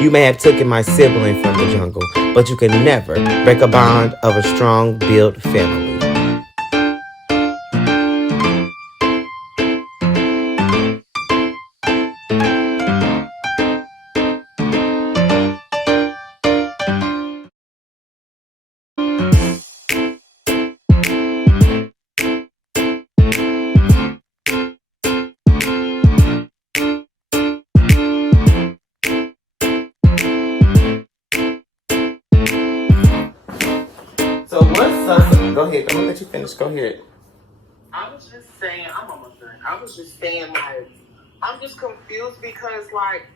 You may have taken my sibling from the jungle, but you can never break a bond of a strong-built family. So what's up? Go ahead. I'm gonna let you finish. Go ahead. I was just saying, I'm almost done. I was just saying, like, I'm just confused because, like,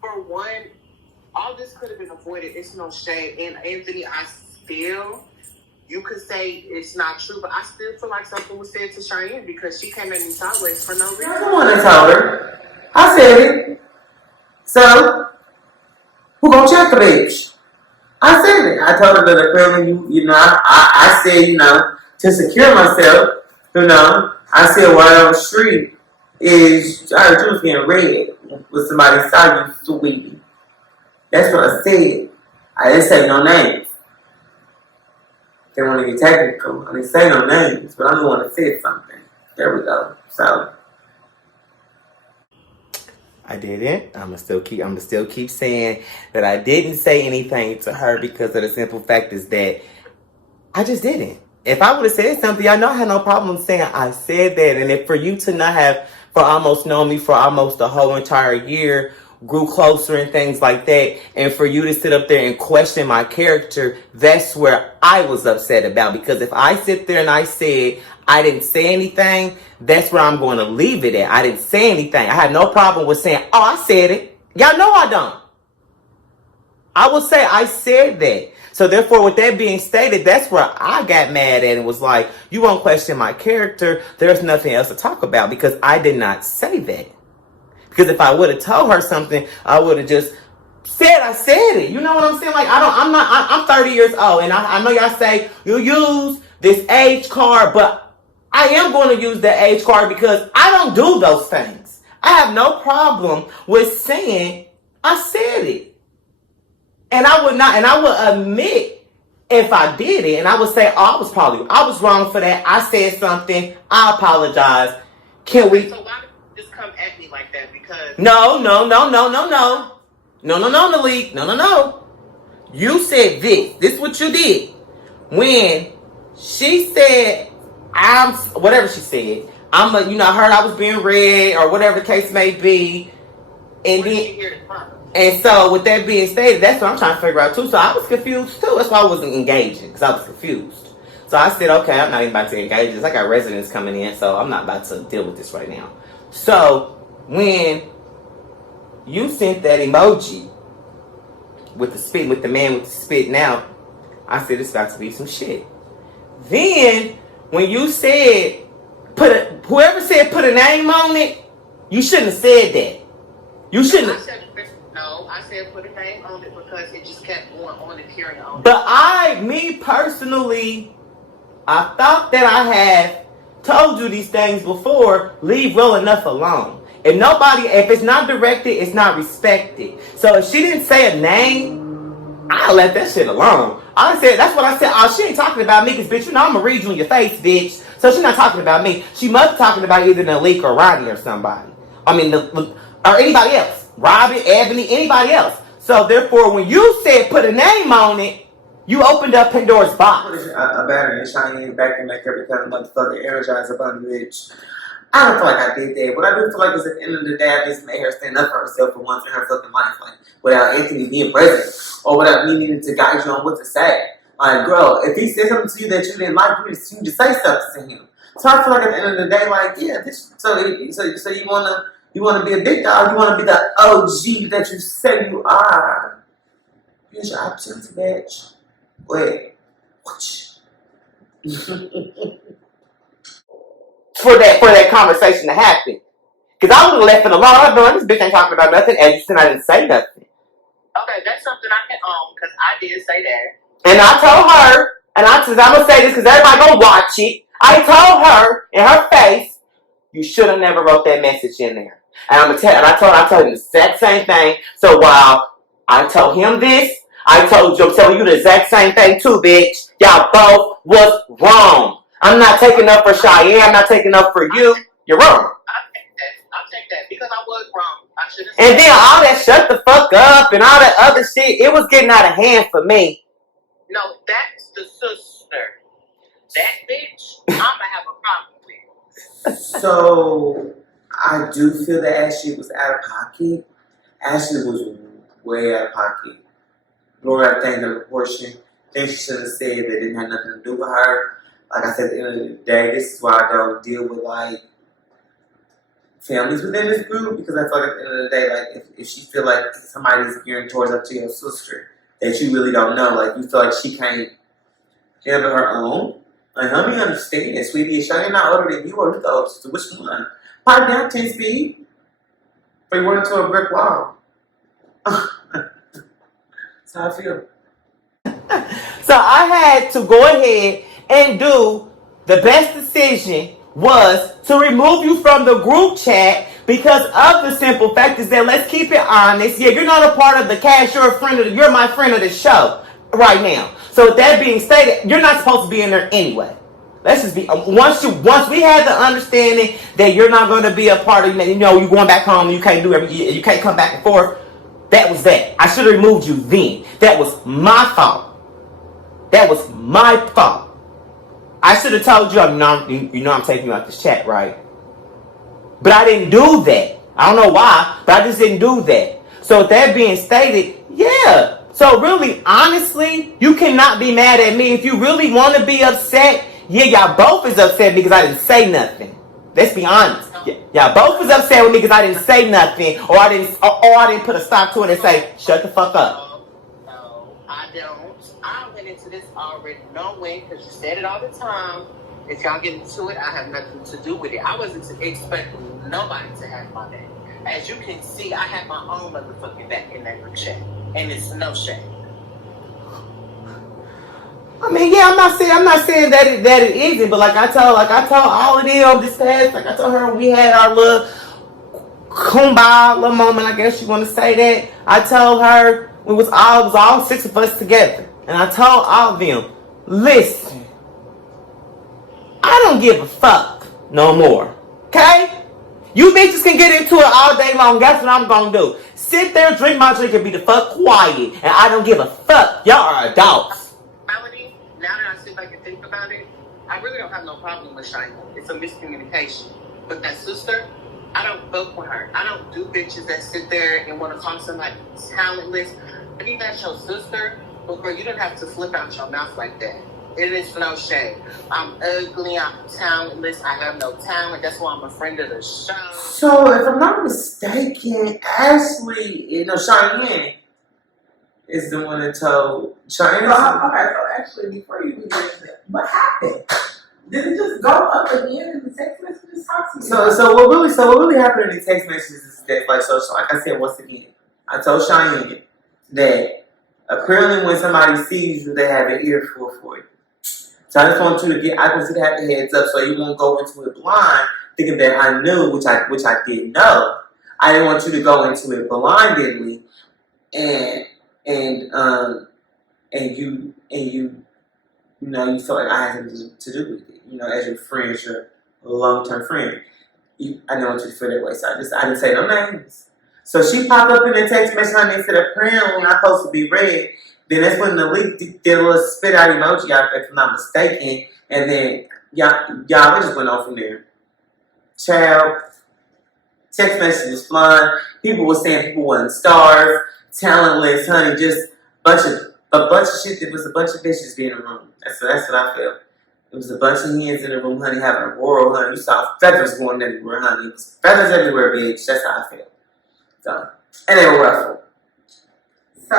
for one, all this could have been avoided. It's no shade. And Anthony, you could say it's not true, but I still feel like something was said to Cheyenne because she came at me sideways for no reason. I don't want to tell her. I said it. So, who gonna check the bitch? I said it. I told her that apparently, I said, to secure myself, I said while on the street I heard you was getting red with somebody saw you, sweetie. That's what I said. I didn't say no names. Didn't want to get technical. I didn't say no names, but I'm the one that said something. There we go. So. I didn't. I'm gonna still keep saying that I didn't say anything to her because of the simple fact is that I just didn't. If I would have said something, I know I had no problem saying I said that. And if for you to not have for almost known me for almost a whole entire year, grew closer and things like that, and for you to sit up there and question my character, that's where I was upset about. Because if I sit there and I said I didn't say anything, that's where I'm going to leave it at. I didn't say anything. I had no problem with saying, oh, I said it. Y'all know I don't. I will say I said that. So therefore, with that being stated, that's where I got mad at and was like, you won't question my character. There's nothing else to talk about because I did not say that. Because if I would have told her something, I would have just said I said it. You know what I'm saying? Like, I'm 30 years old, and I know y'all say you use this age card, but I am going to use the age card because I don't do those things. I have no problem with saying I said it. And I would admit if I did it, and I would say, oh, I was wrong for that. I said something. I apologize. Can we? So why did you just come at me like that? Because No, NELIQUE. No. You said this. This is what you did. When she said, whatever she said, I heard I was being read or whatever the case may be. And where did you hear it from? And so, with that being stated, that's what I'm trying to figure out, too. So, I was confused, too. That's why I wasn't engaging, because I was confused. So, I said, okay, I'm not even about to engage this. I got residents coming in, so I'm not about to deal with this right now. So, when you sent that emoji with the man with the spitting out, I said, it's about to be some shit. Then, when you said, whoever said put a name on it, you shouldn't have said that. You shouldn't have. I said put a name on it because it just kept going on and carrying on. But me personally, I thought that I had told you these things before. Leave well enough alone. If it's not directed, it's not respected. So if she didn't say a name, I'll let that shit alone. That's what I said. Oh, she ain't talking about me, because, bitch, I'm going to read you in your face, bitch. So she's not talking about me. She must be talking about either NELIQUE or Ronnie or somebody. Or anybody else. Robin, Ebony, anybody else. So therefore, when you said put a name on it, you opened up Pandora's box. A battery and shining back and make every kind of motherfucker energize upon the bitch. I don't feel like I did that, but I do feel like at the end of the day, I just made her stand up for herself for once in her fucking life, like without Anthony being present or without me needing to guide you on what to say. Like, girl, if he said something to you that you didn't like, you just say something to him. So I feel like at the end of the day, like, yeah, so you wanna be a big dog, you wanna be the OG that you say you are. Here's your opportunity, bitch. Wait. for that conversation to happen. Because I would have left it alone. I know this bitch ain't talking about nothing, and I didn't say nothing. Okay, that's something I can own, because I did say that. And I told her, and I'm going to say this because everybody going to watch it. I told her in her face, you should have never wrote that message in there. And I'm gonna tell, and I told him the exact same thing. So while I told him this, I told you, I'm telling you the exact same thing too, bitch. Y'all both was wrong. I'm not taking up for Cheyenne. I'm not taking up for you. You're wrong. I'll take that because I was wrong. I should have. And then all that shut the fuck up and all that other shit, it was getting out of hand for me. No, that's the sister. That bitch, I'm gonna have a problem with. So I do feel that Ashley was out of pocket. Ashley was way out of pocket. Blowing everything in proportion. Things she shouldn't have said that didn't have nothing to do with her. Like I said, at the end of the day, this is why I don't deal with like families within this group, because I feel like at the end of the day, like if she feel like somebody's gearing towards up to your sister that you really don't know, like you feel like she can't handle her own. Like, help me understand it, sweetie. If Shawty not older than you or you go, so which one? Pipe down 10 speed. But you run into a brick wall. That's how I feel. So I had to go ahead and do the best decision was to remove you from the group chat because of the simple fact is that, let's keep it honest. Yeah, you're not a part of the cast. You're my friend of the show right now. So with that being stated, you're not supposed to be in there anyway. Let's just be once we had the understanding that you're not going to be a part of, you're going back home, you can't you can't come back and forth. That was that. I should have removed you then. That was my fault. That was my fault. I should have told you, I'm taking you out this chat, right? But I didn't do that. I don't know why, but I just didn't do that. So with that being stated, yeah. So really, honestly, you cannot be mad at me. If you really want to be upset, yeah, y'all both is upset because I didn't say nothing. Let's be honest. Yeah, y'all both is upset with me because I didn't say nothing, or I didn't put a stop to it and say, shut the fuck up. No, I don't. I went into this already knowing, because you said it all the time. If y'all get into it, I have nothing to do with it. I wasn't expecting nobody to have my back. As you can see, I have my own motherfucking back in that group chat, and it's no shame. I mean, yeah, I'm not saying that it isn't, but like I told all of them this past, like I told her we had our little kumbaya little moment, I guess you want to say that. I told her it was all six of us together, and I told all of them, listen, I don't give a fuck no more, okay? You bitches can get into it all day long. That's what I'm gonna do. Sit there, drink my drink, and be the fuck quiet, and I don't give a fuck. Y'all are adults. Now that I sit back and think about it, I really don't have no problem with Cheyenne. It's a miscommunication. But that sister, I don't fuck with her. I don't do bitches that sit there and want to call somebody talentless. I think that's your sister, but girl, you don't have to flip out your mouth like that. It is no shame. I'm ugly, I'm talentless, I have no talent. That's why I'm a friend of the show. So, if I'm not mistaken, Ashley, Cheyenne is the one that told Cheyenne. Okay, so actually, before you begin, what happened? Did it just go up again in the text messages? So what really happened in the text messages is that, like I said once again, I told Cheyenne that apparently when somebody sees you, they have an earful for you. So I just want you to I want you to have the heads up so you won't go into it blind, thinking that I knew, which I didn't know. I didn't want you to go into it blindly and you feel like I had something to do with it. As your friend, your long-term friend. I didn't want you to feel that way, so I didn't say no names. So she popped up in the text message and said, apparently I'm supposed to be read. Then that's when NELIQUE did a little spit out emoji out, if I'm not mistaken. And then y'all just went on from there. Child, text message was flying. People were saying people wasn't starved, talentless, honey, just a bunch of shit. There was a bunch of bitches being in the room. That's what I felt. It was a bunch of hands in the room, honey, having a whirl, honey. You saw feathers going everywhere, honey. It was feathers everywhere, bitch. That's how I felt. So, and they were ruffled. So,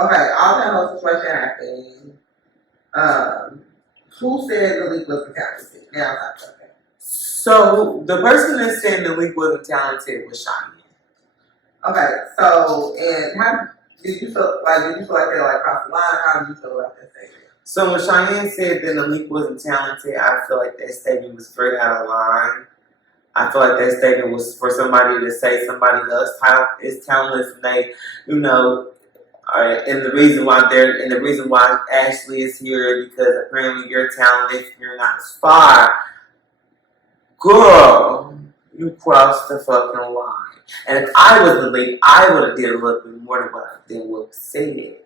okay, all that whole situation happened. Who said NELIQUE wasn't talented? Now I'm talking about that. So, the person that said NELIQUE wasn't talented was Cheyenne. Okay, so, and how did you feel like they crossed the line? How did you feel about that statement? So when Cheyenne said that NELIQUE wasn't talented, I feel like that statement was very out of line. I feel like that statement was for somebody to say somebody else is talentless, and they, you know, and the reason why Ashley is here because apparently you're talented, you're not a star. Girl, you crossed the fucking line. And if I was the lead, I would have did a little bit more than what I did what said.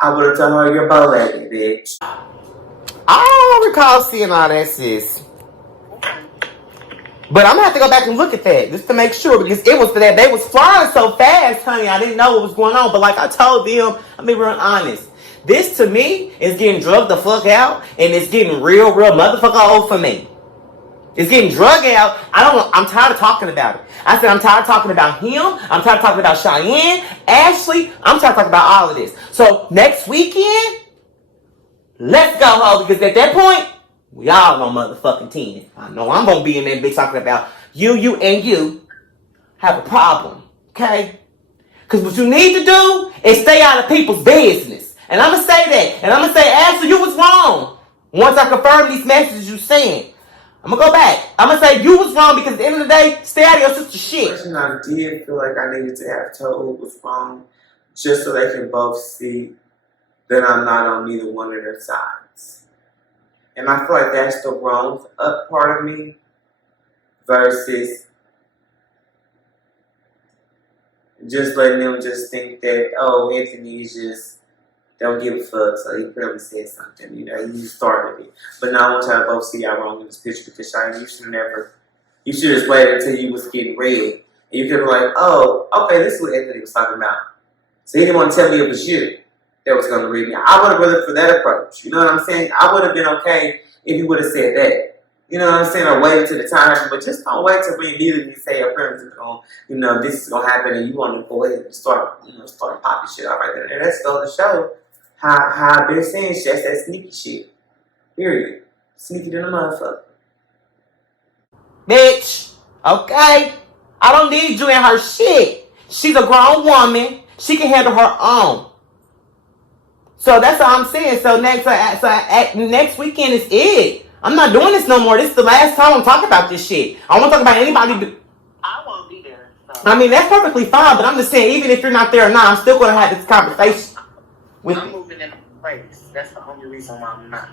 I would have told her you're bow-legged, bitch. I don't recall seeing all that, sis. But I'm gonna have to go back and look at that just to make sure, because it was that they was flying so fast, honey. I didn't know what was going on. But like I told them, I'm being real honest. This to me is getting drugged the fuck out, and it's getting real motherfucker old for me. It's getting drug out. I'm tired of talking about it. I said I'm tired of talking about him. I'm tired of talking about Cheyenne, Ashley. I'm tired of talking about all of this. So next weekend, let's go, ho, because at that point, we all know motherfucking 10. I know I'm gonna be in that bitch talking about you, and you have a problem, okay? Because what you need to do is stay out of people's business. And I'm gonna say that. And I'm gonna say, Ashley, you was wrong. Once I confirm these messages you sent. I'm gonna go back. I'm gonna say you was wrong because at the end of the day, stay out of your sister's shit. Person, I did feel like I needed to have told what's wrong just so they can both see that I'm not on neither one of their sides. And I feel like that's the wrong up part of me versus just letting them just think that, oh, Anthony's just don't give a fuck, so he probably said something, you know, he started it. But now I want y'all to both see y'all wrong in this picture because Cheyenne, you should have just waited until you was getting red. And you could be like, oh, okay, this is what Anthony was talking about. So he didn't want to tell me it was you that was going to read me. I would have rather for that approach, you know what I'm saying? I would have been okay if he would have said that. You know what I'm saying? Or wait until the time happens, but just don't wait till we immediately say your parents are going, you know, this is going to happen and you want to go ahead and start popping shit out right there. And that's going to show how I've been saying shit. That's that sneaky shit. Period. Sneaky than a motherfucker. Bitch, okay? I don't need you in her shit. She's a grown woman. She can handle her own. So that's all I'm saying. So next weekend is it. I'm not doing this no more. This is the last time I'm talking about this shit. I won't talk about anybody. I won't be there. So. I mean, that's perfectly fine, but I'm just saying, even if you're not there or not, I'm still going to have this conversation with I'm moving in a place. That's the only reason why I'm not.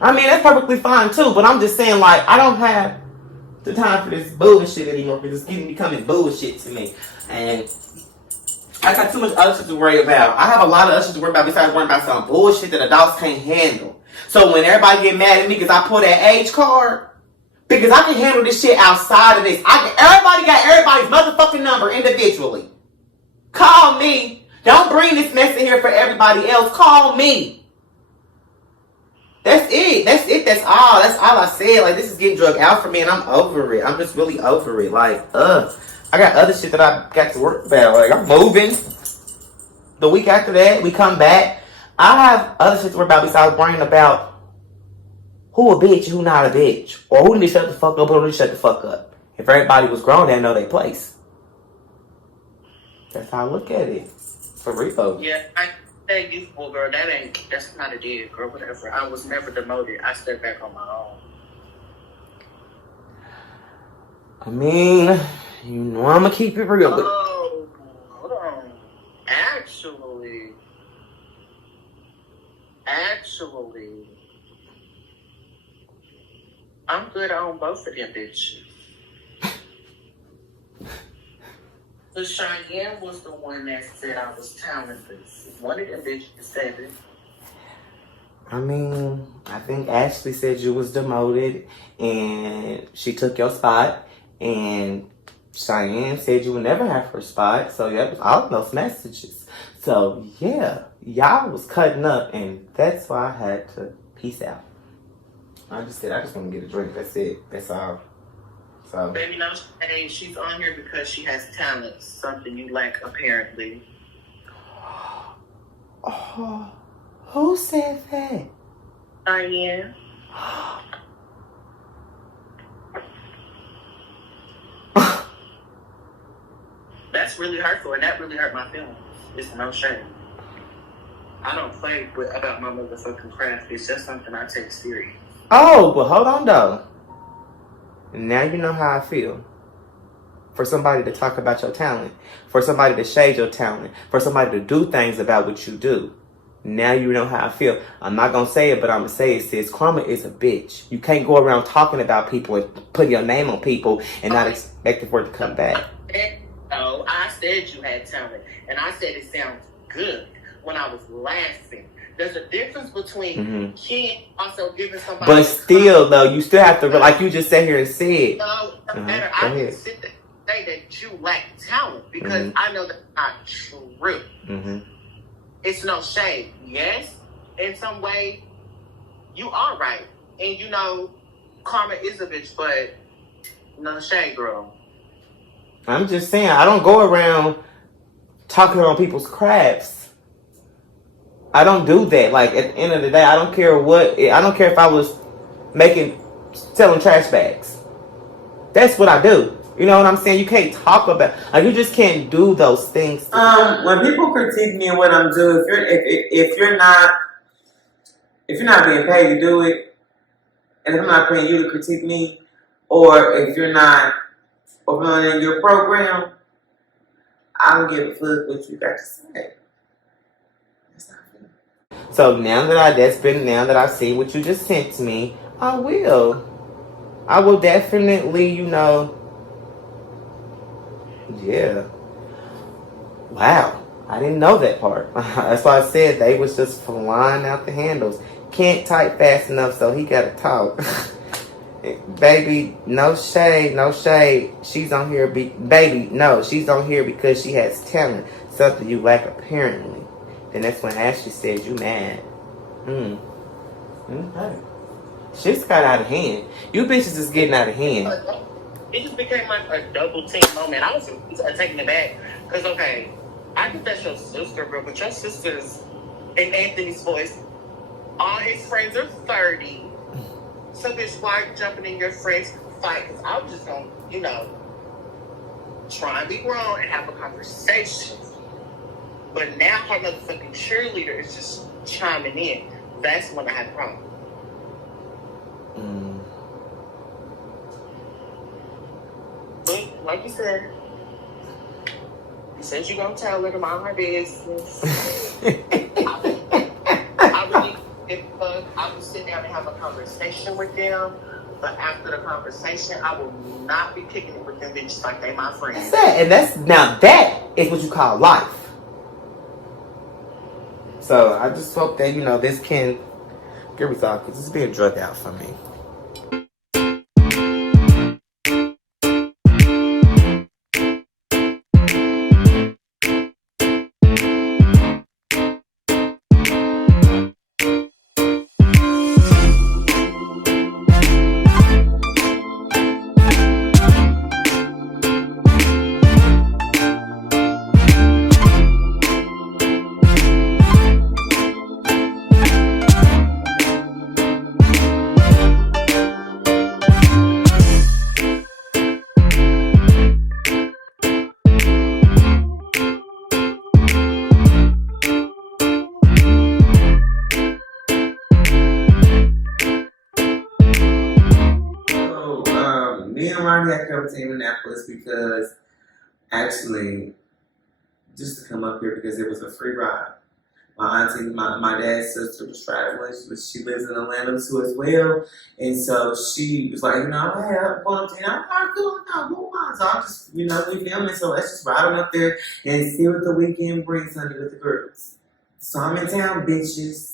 I mean, that's perfectly fine too, but I'm just saying, like, I don't have the time for this bullshit anymore because it's becoming bullshit to me. And I got too much other shit to worry about. I have a lot of other shit to worry about besides worrying about some bullshit that adults can't handle. So when everybody get mad at me because I pull that age card, because I can handle this shit outside of this. Everybody got everybody's motherfucking number individually. Call me. Don't bring this mess in here for everybody else. Call me. That's it. That's all. That's all I said. Like, this is getting drugged out for me and I'm over it. I'm just really over it. Like, I got other shit that I got to work about. Like, I'm moving. The week after that, we come back. I have other shit to worry about besides worrying about who a bitch and who not a bitch. Or who need to shut the fuck up or who need to shut the fuck up. If everybody was grown, they know their place. That's how I look at it. For real. Yeah, I say youthful girl, that's not a deal, girl, whatever. I was never demoted. I stepped back on my own. I mean, you know I'm gonna keep it real. Oh, hold on. Actually, I'm good on both of them bitches. So Cheyenne was the one that said I was talentless. One of them bitches said it. I mean, I think Ashley said you was demoted and she took your spot, and Cheyenne said you would never have her spot. So that was all those messages. So yeah, y'all was cutting up, and that's why I had to peace out. I just said I just want to get a drink. That's it. That's all. So Baby, no, she's on here because she has talent, something you lack apparently. oh, who said that? Cheyenne. That's really hurtful, and that really hurt my feelings. It's no shame. I don't play about my motherfucking craft. It's just something I take serious. Oh, but hold on though. Now you know how I feel. For somebody to talk about your talent. For somebody to shade your talent. For somebody to do things about what you do. Now you know how I feel. I'm not going to say it, but I'm going to say it, sis. Karma is a bitch. You can't go around talking about people and putting your name on people and not expecting for it to come back. No, I said you had talent. And I said it sounds good when I was laughing. There's a difference between Ken also giving somebody. But still, though, you still have to, like you just sat here and said. No, it doesn't matter. I didn't sit there and say that you lack talent because I know that's not true. It's no shade. Yes, in some way, you are right. And you know, karma is a bitch, but no shade, girl. I'm just saying, I don't go around talking on people's crafts. I don't do that. Like, at the end of the day, I don't care if I was selling trash bags. That's what I do. You know what I'm saying? You can't talk about, like, you just can't do those things. When people critique me and what I'm doing, if you're not being paid to do it, and if I'm not paying you to critique me, or if you're not opening your program, I don't give a fuck what you got to say. That's not fair. So now that I've seen what you just sent to me, I will definitely, yeah. Wow. I didn't know that part. That's why I said they was just flying out the handles. Can't type fast enough, so he got to talk. Baby, no shade. She's on here, she's on here because she has talent. Something you lack apparently. Then that's when Ashley said, you mad. Okay. Shit's got out of hand. You bitches is getting out of hand. It just became like a double team moment. I was taking it back. Because, okay, I think that's your sister, bro. But your sister's, in Anthony's voice, all his friends are 30. So, bitch, why are you jumping in your friends' fight? Because I was just going to, try and be grown and have a conversation. But now her motherfucking cheerleader is just chiming in. That's when I had a problem. But, like you said you're going to tell her to mind her business. I will sit down and have a conversation with them. But after the conversation, I will not be kicking it with them bitches like they my friends. That's it. That is what you call life. So I just hope that, this can get resolved because it's being drugged out for me. RONNIE had come to Indianapolis because, actually, just to come up here because it was a free ride. My auntie, my dad's sister was traveling. She lives in Atlanta too as well. And so she was like, hey, I'm going up to Indianapolis. I'm cool. So I'm just, we filming. So let's just ride on up there and see what the weekend brings Sunday with the girls. So I'm in town, bitches.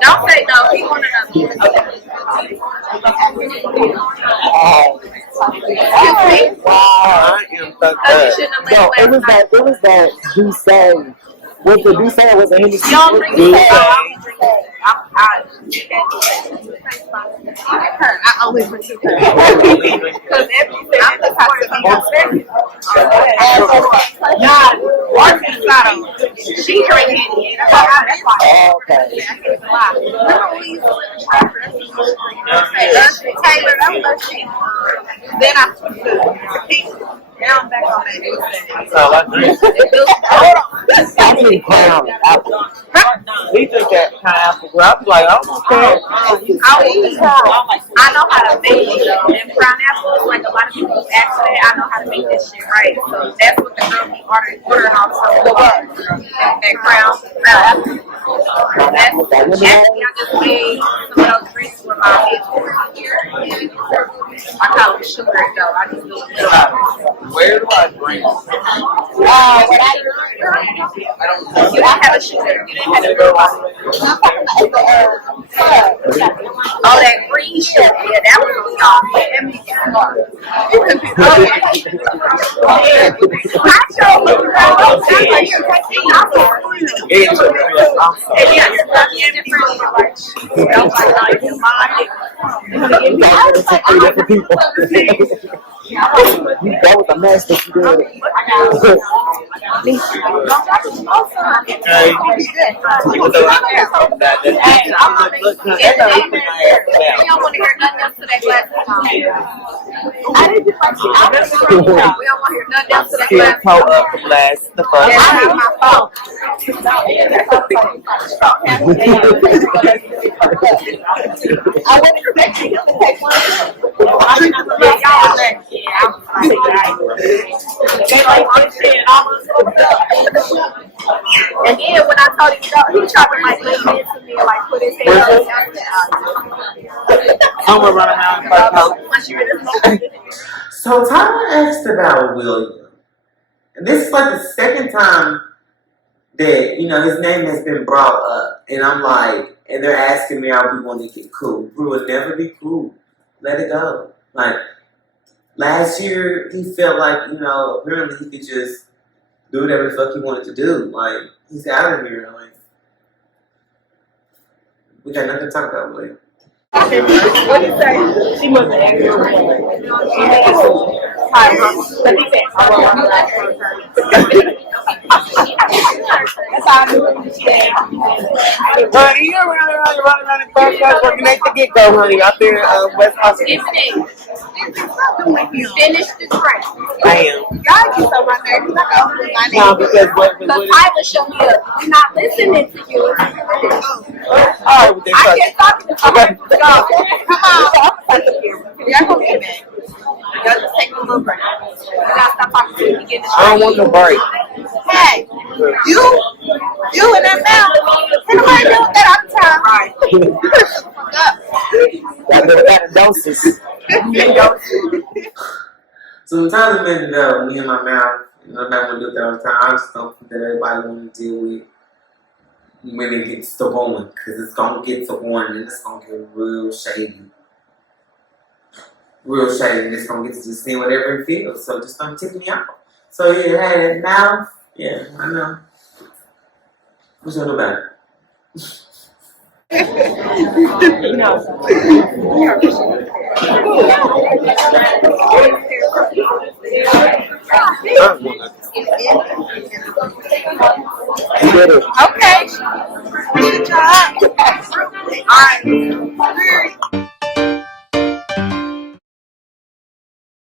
Don't say no. He wanted to. I am fucked up. No, it was that do say. Was the do say was a Hennessy? You don't drink it. I always drink it. Because everything I'm the she drank it. Okay. Taylor, that was shit. Then I switched to now I'm back on that. That's all I drink. I drink Crown apple. He drink that pineapple. I was like, okay. I know how to make it. And brown apples, like a lot of people ask that, I know how to make this shit right. So that's what the girl be ordering also. That crown apple. Actually, I just made some of those drinks with my kids here. I call it sugar though. I just do it. Where do I drink? You didn't have a sugar. You didn't have a real one. Oh, that green sugar. Yeah, that was on y'all. That makes it smart. I showed you That was a mess that you did. We don't want to hear nothing else to that glass of wine. We don't want to hear nothing else to that glass of wine. Up the blast, the first. That's not my fault. I wasn't expecting him to take one. And then when I told him, he tried to like lean into me and like put his head I'm gonna run around and So Tyler asked about William. And this is like the second time that, you know, his name has been brought up. And I'm like, and they're asking me, are we going to get cool? We will never be cool. Let it go. Like, last year, he felt like, you know, apparently he could just do whatever the fuck he wanted to do. Like, he's out of here. Like, we got nothing to talk about, William. What did you say? She wasn't angry. That's how I knew what you said. Honey, you're running in Park working at the get-go, honey, out there West Austin. Finish the track. I am. Y'all get so my nerves. No, because what Tyler showed me up. I'm not listening to you. Alright, with I can't talk to you. Come on. Y'all gonna get back. Y'all just take a little break. You gotta stop talking to me. Get I don't want no break. Hey, you in that mouth. Ain't nobody deal with that all the time. Right. Got doses. Sometimes me and my mouth, I'm not gonna do that all the time. I just don't think that everybody want to deal with when it gets to going, because it's gonna get to going and it's gonna get real shady. Real shady, and it's gonna get to just seeing whatever it feels. So just don't tip me out. So yeah, hey, that mouth, yeah, I know. What's your about it? You did it. Okay. Good job. All right.